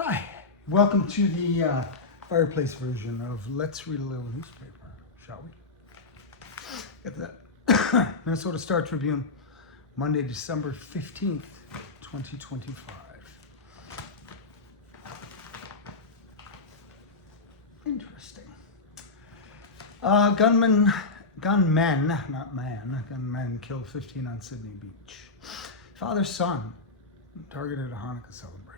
Hi, welcome to the fireplace version of Let's Read a Little Newspaper, shall we? Get that. Minnesota Star Tribune, Monday, December 15th, 2025. Interesting. Gunmen, not man, gunmen killed 15 on Sydney Beach. Father-son targeted a Hanukkah celebration.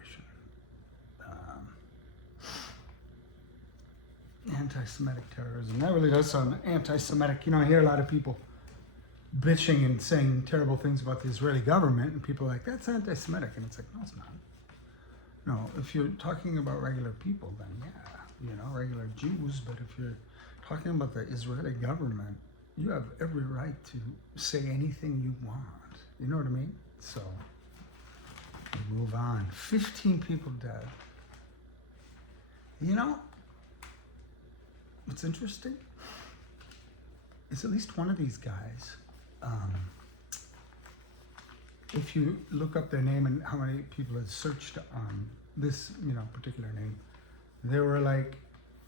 Anti-Semitic terrorism. That really does sound anti-Semitic. You know, I hear a lot of people bitching and saying terrible things about the Israeli government, and people are like, that's anti-Semitic. And it's like, no, it's not. No, if you're talking about regular people, then yeah, you know, regular Jews. But if you're talking about the Israeli government, you have every right to say anything you want. You know what I mean? So, we move on. 15 people dead. You know, what's interesting is at least one of these guys, if you look up their name and how many people had searched on this, you know, particular name, there were like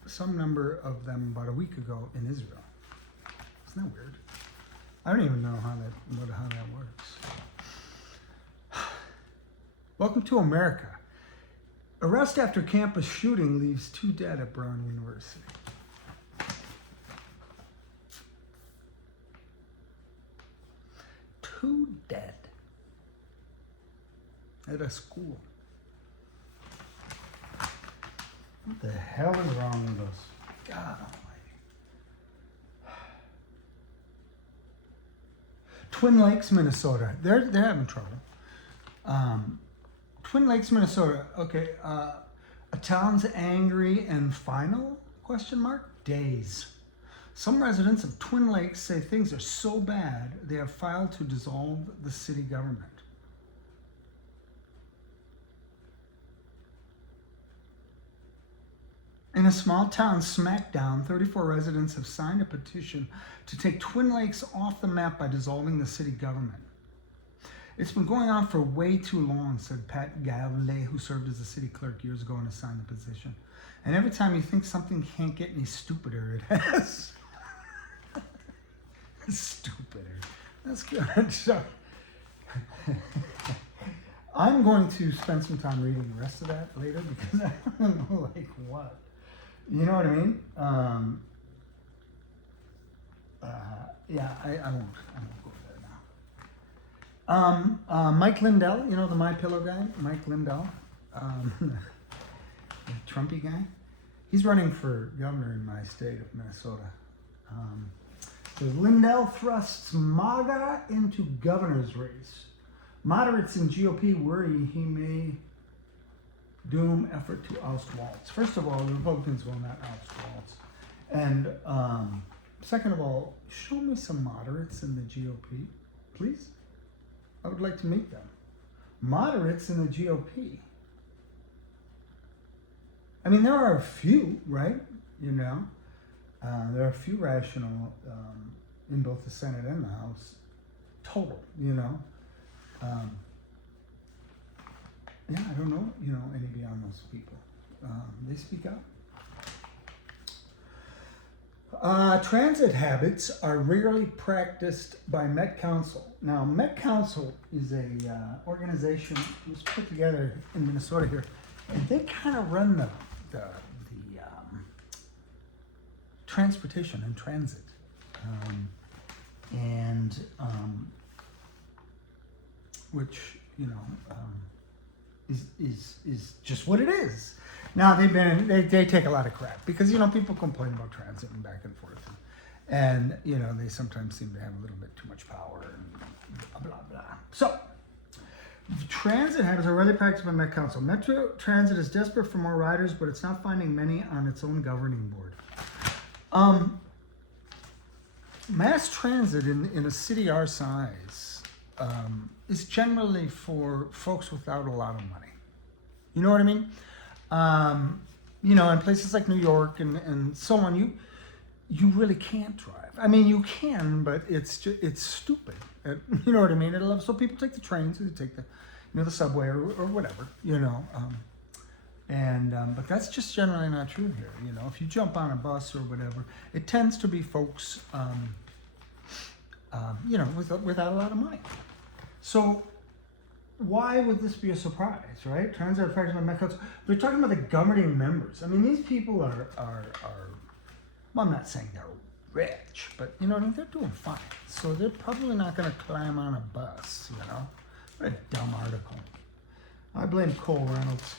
some number of them about a week ago in Israel. Isn't that weird? I don't even know how that works. Welcome to America. Arrest after campus shooting leaves 2 dead at Brown University. Two dead at a school. What the hell is wrong with us? God almighty. Twin Lakes, Minnesota. They're having trouble. Twin Lakes, Minnesota. Okay. A town's angry and final? Question mark. Days. Some residents of Twin Lakes say things are so bad they have filed to dissolve the city government. In a small town, Smackdown, 34 residents have signed a petition to take Twin Lakes off the map by dissolving the city government. It's been going on for way too long, said Pat Gavley, who served as a city clerk years ago and signed the petition. And every time you think something can't get any stupider, it has. Stupider. That's good. So, I'm going to spend some time reading the rest of that later because I don't know, like, what. You know what I mean? Yeah, I won't go there now. Mike Lindell, you know the My Pillow guy? Mike Lindell, the Trumpy guy. He's running for governor in my state of Minnesota. So Lindell thrusts MAGA into governor's race. Moderates in GOP worry he may doom effort to oust Walz. First of all, the Republicans will not oust Walz. And second of all, show me some moderates in the GOP, please. I would like to meet them. Moderates in the GOP. I mean, there are a few, right? You know, there are a few rational in both the Senate and the House. Total, you know. Yeah, I don't know, you know, any beyond those people. They speak out. Transit habits are rarely practiced by Met Council. Now, Met Council is a organization that was put together in Minnesota here, and they kind of run the transportation and transit, which, you know, is just what it is. Now they take a lot of crap because, you know, people complain about transit and back and forth, and you know, they sometimes seem to have a little bit too much power and blah blah blah. So transit habits are rarely practiced by Met Council. Metro Transit is desperate for more riders, but it's not finding many on its own governing board. Mass transit in a city our size is generally for folks without a lot of money. You know what I mean? You know, in places like New York and so on, you really can't drive. I mean, you can, but it's stupid. You know what I mean? So people take the trains, or they take the, you know, the subway or whatever. You know, And but that's just generally not true here. You know, if you jump on a bus or whatever, it tends to be folks, you know, without a lot of money. So why would this be a surprise, right? Transit affecting the methods. We're talking about the governing members. I mean, these people are well, I'm not saying they're rich, but you know what I mean? They're doing fine. So they're probably not going to climb on a bus, you know? What a dumb article. I blame Cole Reynolds.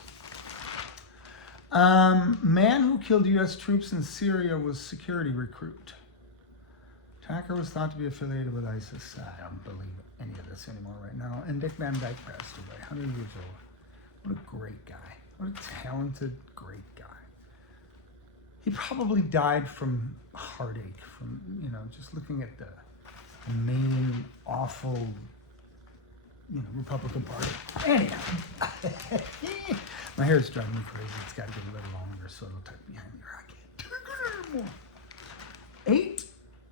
Man who killed U.S. troops in Syria was security recruit. Attacker was thought to be affiliated with ISIS. I don't believe any of this anymore right now. And Dick Van Dyke passed away, 100 years old. What a great guy. What a talented, great guy. He probably died from heartache, from, you know, just looking at the mean, awful, you know, Republican Party. Anyhow, my hair is driving me crazy. It's got to get a little longer so it'll tuck behind your racket. 8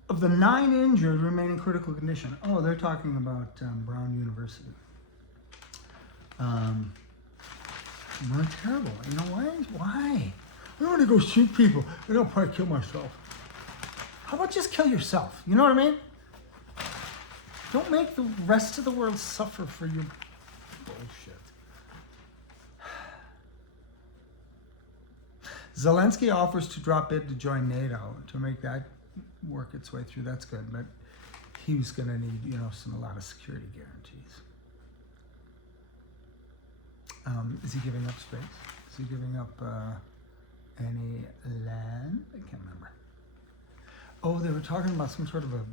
of the 9 injured remain in critical condition. Oh, they're talking about Brown University. Well, terrible. You know why? Why? I don't want to go shoot people. I'll probably kill myself. How about just kill yourself? You know what I mean? Don't make the rest of the world suffer for your bullshit. Zelensky offers to drop bid to join NATO to make that work its way through. That's good, but he's going to need, you know, a lot of security guarantees. Is he giving up space? Is he giving up any land? I can't remember. Oh, they were talking about some sort of a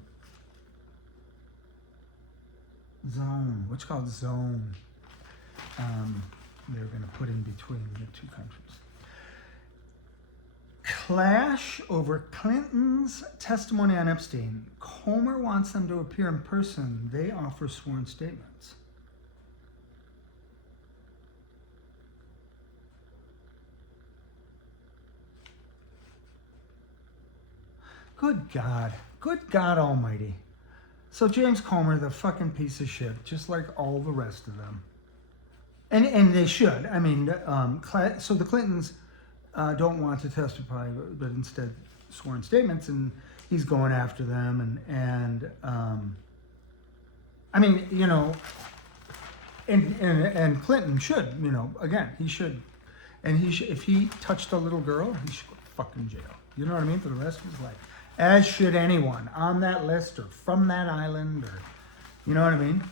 zone. What's called zone? They're going to put in between the two countries. Clash over Clinton's testimony on Epstein. Comer wants them to appear in person. They offer sworn statements. Good God. Good God Almighty. So James Comer, the fucking piece of shit, just like all the rest of them. And they should. I mean, so the Clintons don't want to testify, but instead sworn statements, and he's going after them. And I mean, you know, and Clinton should, you know, again, he should. And if he touched a little girl, he should go to fucking jail. You know what I mean? For the rest of his life. As should anyone on that list or from that island, or, you know what I mean?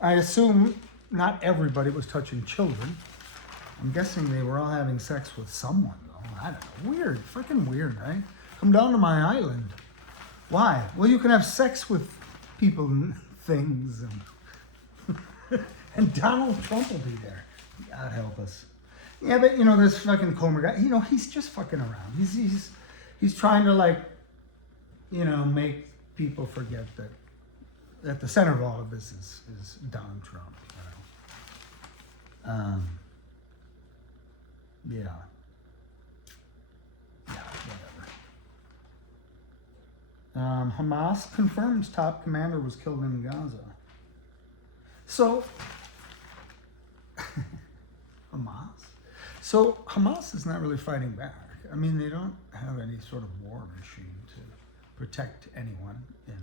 I assume not everybody was touching children. I'm guessing they were all having sex with someone, though. I don't know. Weird. Freaking weird, right? Come down to my island. Why? Well, you can have sex with people and things. And Donald Trump will be there. God help us. Yeah, but, you know, this fucking Comer guy, you know, he's just fucking around. He's trying to, like, you know, make people forget that at the center of all of this is Donald Trump, you know. Yeah, whatever. Hamas confirms top commander was killed in Gaza. So, Hamas is not really fighting back. I mean, they don't have any sort of war machine to protect anyone in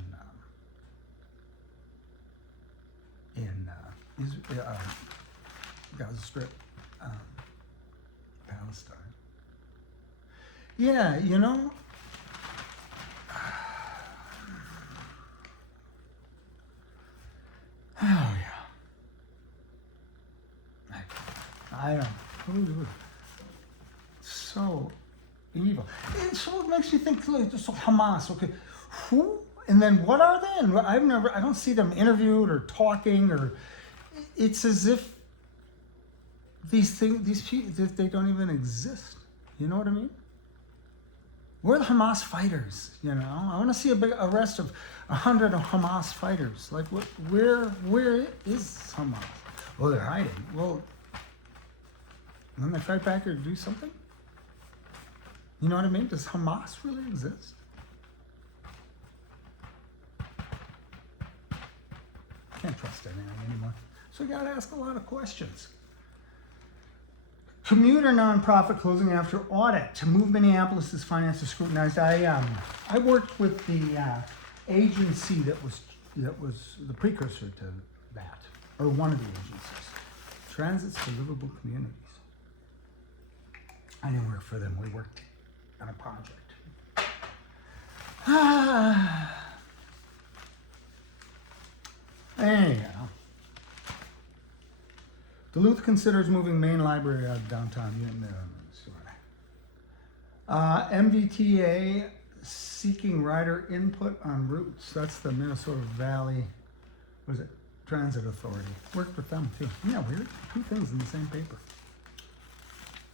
Gaza Strip, Palestine. Yeah, you know, oh yeah. I don't know. So evil. And so it makes me think, like, so Hamas, okay, who? And then what are they? And I don't see them interviewed or talking, or it's as if these people, they don't even exist. You know what I mean? We're the Hamas fighters, you know? I want to see a big arrest of 100 Hamas fighters. Like, where is Hamas? Well, they're hiding. Well, then they fight back or do something? You know what I mean? Does Hamas really exist? Can't trust anything anymore. So you gotta ask a lot of questions. Commuter nonprofit closing after audit. To move Minneapolis' finances scrutinized. I worked with the agency that was the precursor to that, or one of the agencies, Transits for Livable Communities. I didn't work for them. We worked on a project. Anyhow, Duluth considers moving main library out of downtown Newton. MVTA seeking rider input on routes. That's the Minnesota Valley, what is it? Transit Authority. Worked with them too. Yeah, weird. Two things in the same paper.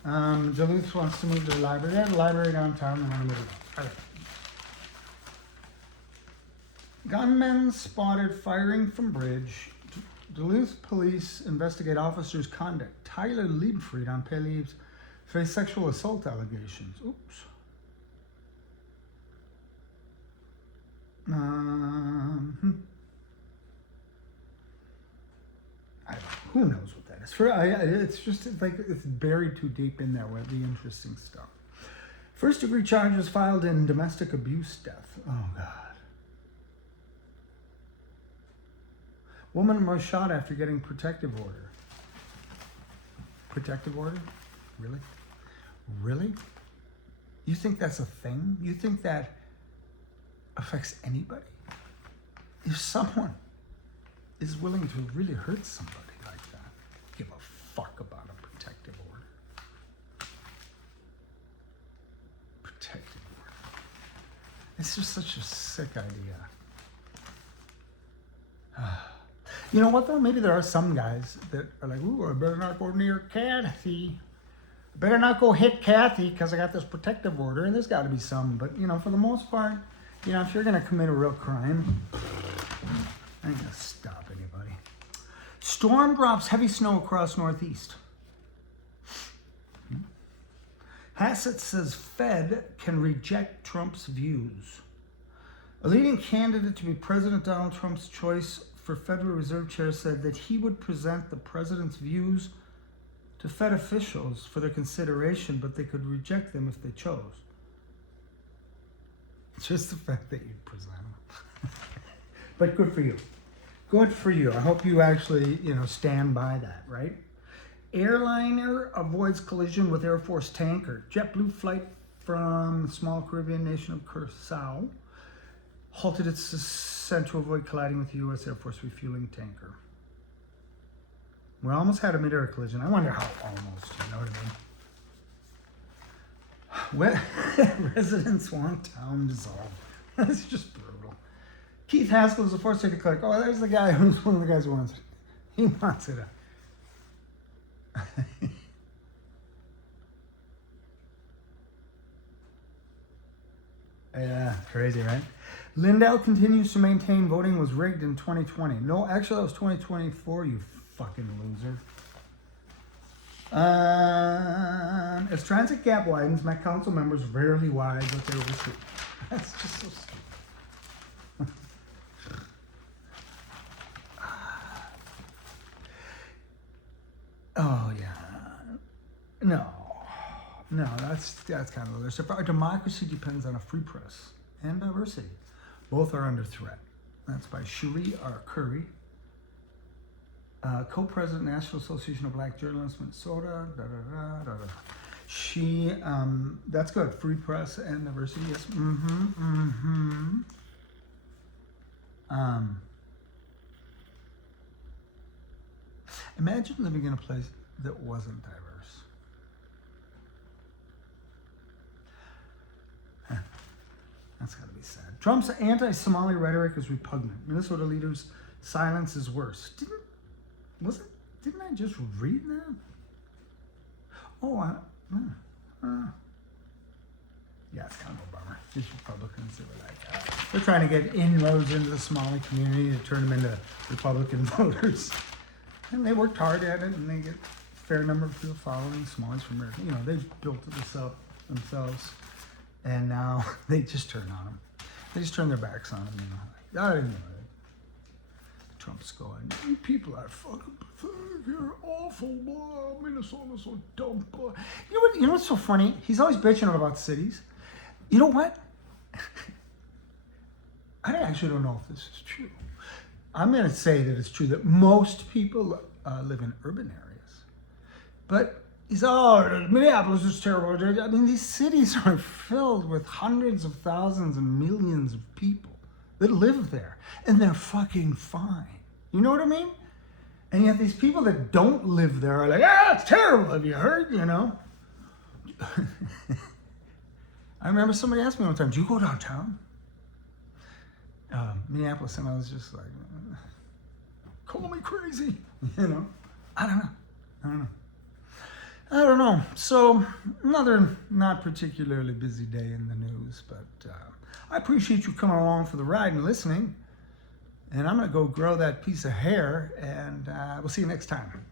Duluth wants to move their library. They have a library downtown. They want to move it. All right. Gunmen spotted firing from bridge. Duluth police investigate officers' conduct. Tyler Liebfried on pay leaves face sexual assault allegations. Oops. Who knows what that is? It's just like it's buried too deep in there with the interesting stuff. First degree charges filed in domestic abuse death. Oh, God. Woman was shot after getting protective order. Protective order? Really? Really? You think that's a thing? You think that affects anybody? If someone is willing to really hurt somebody like that, give a fuck about a protective order. Protective order. It's just such a sick idea. You know what though? Maybe there are some guys that are like, ooh, I better not go near Kathy. I better not go hit Kathy because I got this protective order. And there's got to be some. But, you know, for the most part, you know, if you're going to commit a real crime, I ain't going to stop anybody. Storm drops heavy snow across Northeast. Hassett says Fed can reject Trump's views. A leading candidate to be President Donald Trump's choice for Federal Reserve Chair said that he would present the president's views to Fed officials for their consideration, but they could reject them if they chose. Just the fact that you present them. But good for you. Good for you. I hope you actually, you know, stand by that, right? Airliner avoids collision with Air Force tanker. JetBlue flight from the small Caribbean nation of Curacao halted its ascent to avoid colliding with the U.S. Air Force refueling tanker. We almost had a mid-air collision. I wonder how almost, you know what I mean? Residents want town dissolved. That's just brutal. Keith Haskell is the fourth state clerk. Oh, there's the guy who's one of the guys who wants it. He wants it. Yeah, crazy, right? Lindell continues to maintain voting was rigged in 2020. No, actually, that was 2024, you fucking loser. As transit gap widens, Met Council members rarely wide what they oversee. That's just so stupid. Oh, yeah. No, that's kind of other stuff. Our democracy depends on a free press and diversity. Both are under threat. That's by Cherie R. Curry, co-president, National Association of Black Journalists, Minnesota. She, that's good. Free press and diversity. Yes. Imagine living in a place that wasn't diverse. That's gotta be sad. Trump's anti-Somali rhetoric is repugnant. Minnesota leaders' silence is worse. Didn't I just read that? Oh, yeah, it's kind of a bummer. These Republicans, they were like, they're trying to get inroads into the Somali community to turn them into Republican voters. And they worked hard at it, and they get a fair number of people following Somalis from America. You know, they've built this up themselves. And now they just turn on them. They just turn their backs on them, you know. I didn't know that. Trump's going, you people are fucking pathetic. You're awful, blah, you Minnesota's so dumb. You know what's so funny? He's always bitching about cities. You know what? I actually don't know if this is true. I'm going to say that it's true that most people live in urban areas. But he's, oh, Minneapolis is terrible. I mean, these cities are filled with hundreds of thousands and millions of people that live there. And they're fucking fine. You know what I mean? And yet these people that don't live there are like, ah, it's terrible. Have you heard? You know? I remember somebody asked me one time, do you go downtown? Minneapolis, and I was just like, call me crazy. You know? I don't know. So, another not particularly busy day in the news, but I appreciate you coming along for the ride and listening. And I'm going to go grow that piece of hair, and we'll see you next time.